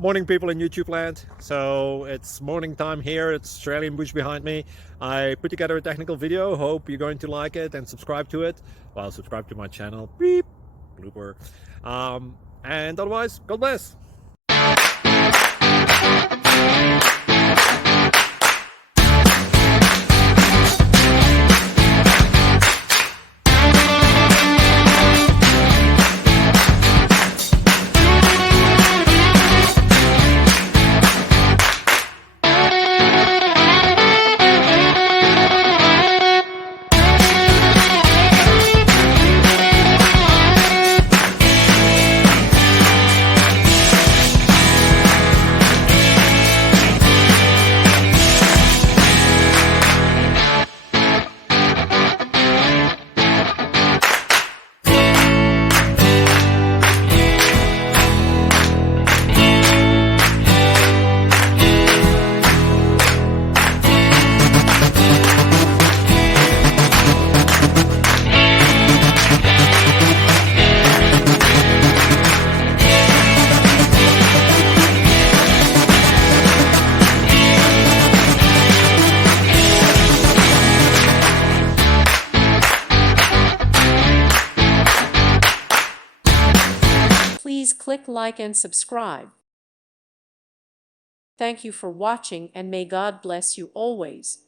Morning, people in YouTube land. So it's morning time here. It's Australian bush behind me. I put together a technical video. Hope you're going to like it and subscribe to it. Well, subscribe to my channel. Beep. Blooper. And otherwise, God bless. Please click like and subscribe. Thank you for watching, and may God bless you always.